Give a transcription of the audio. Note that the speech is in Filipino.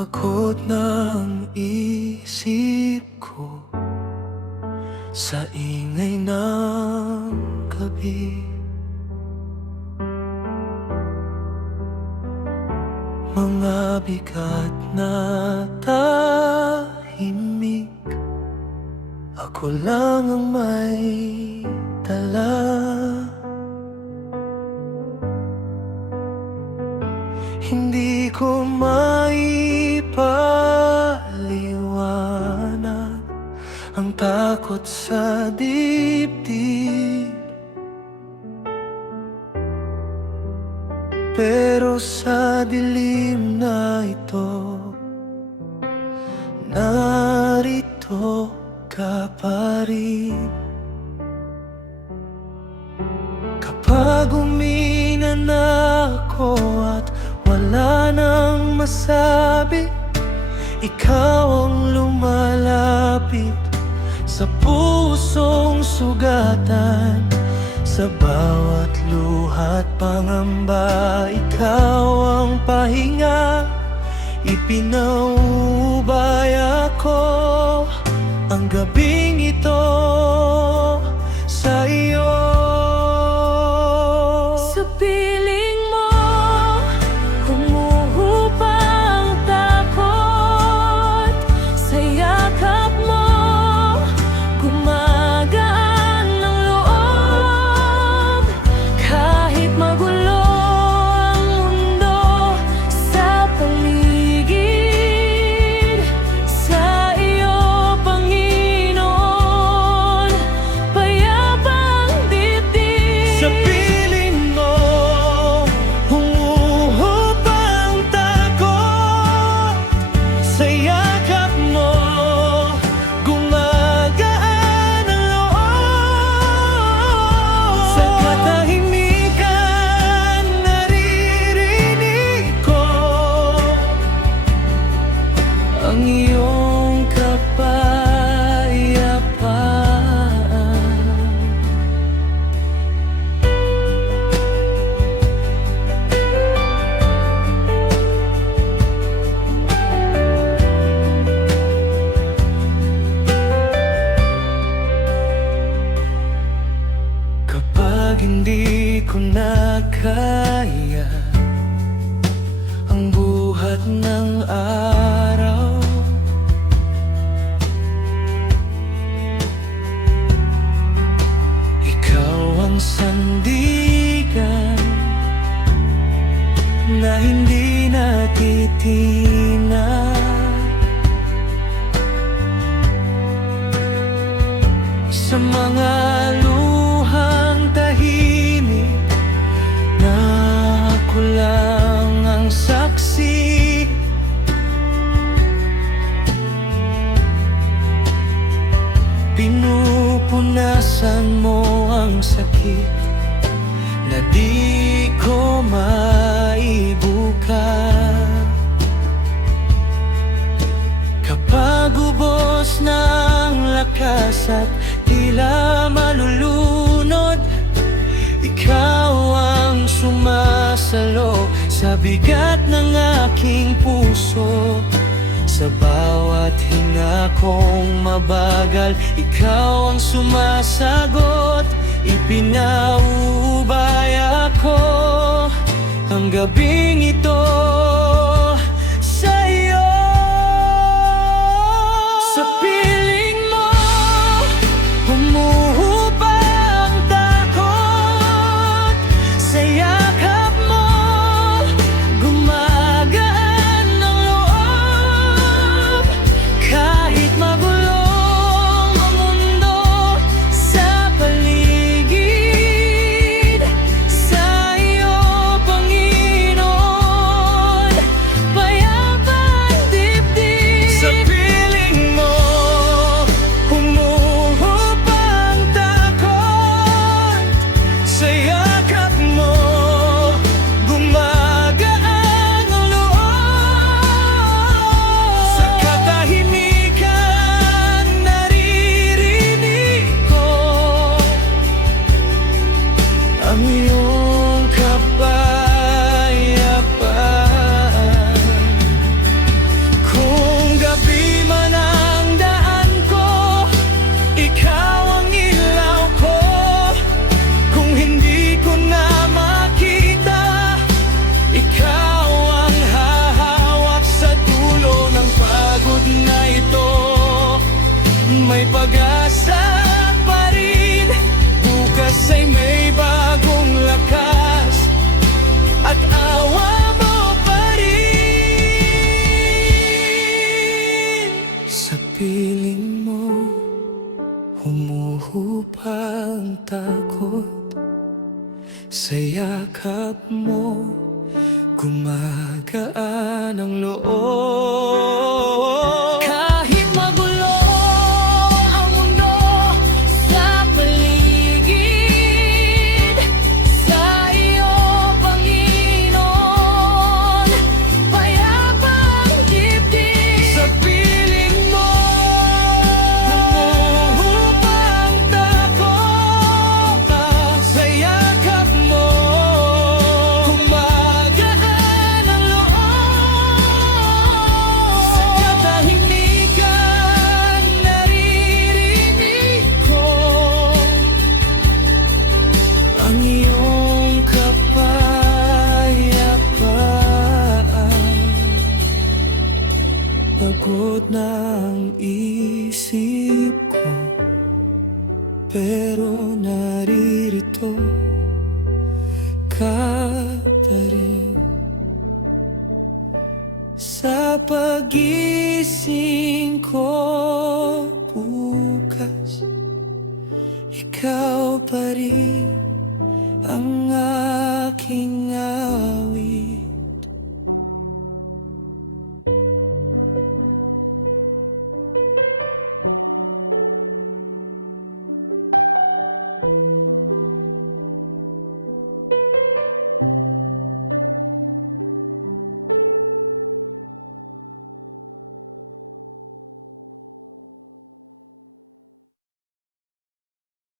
Pagod na ang isip ko sa ingay ng gabi. Mga bigat na tahimik, ako lang ang may dala. Hindi ko maipaliwanag ang takot sa dibdib, pero sa dilim na ito, narito ka pa rin. Kapag umina na ako at wala nang masabi, ikaw ang lumalapit sa pusong sugatan. Sa bawat luha at pangamba, ikaw ang pahinga. Ipinaubay ako ang gabing ito sa iyo. Sa piling mo, humuhupa ang takot. Sa yakap mo, gumagaan ang loob. Kahit magulo ang mundo sa paligid, sa iyo, Panginoon, payapa ang dibdib. Sa piling mo, humuhupa ang takot. Sa yakap mo, gumagaan ang loob. Sa katahimikan, naririnig ko ang iyong kapayapaan. Kapag hindi ko na kaya ang buhat ng araw, ikaw ang sandigan na hindi natitinag. Sa mga luhang tahimik na ako lang ang saksi, pinupunasan mo ang sakit na di ko maibuka. Kapag ubos ng lakas at tila malulunod, ikaw ang sumasalo sa bigat ng aking puso. Sa bawat hinga kong mabagal, ikaw ang sumasagot. Ipinaubay ako ang gabing ito sa iyo. Sa piling mo, humuhupa ang takot. Sa yakap mo, gumagaan ang loob. Kahit magulong ang mundo sa paligid, sa iyo, Panginoon, piling mo, humuhupa ang takot. Sa yakap mo, gumagaan ang loob. Kahit magulo ang mundo sa paligid, sa iyo, Panginoon, payapang dibdib. Sa piling mo, humuhupa ang takot. Sa yakap mo, gumagaan ang loob. Sa katahimikan, naririnig ko ang iyong kapayapaan. Pagod na ang isip ko, pero naririto ka pa rin. Sa pagising ko bukas, ikaw pa rin ang aking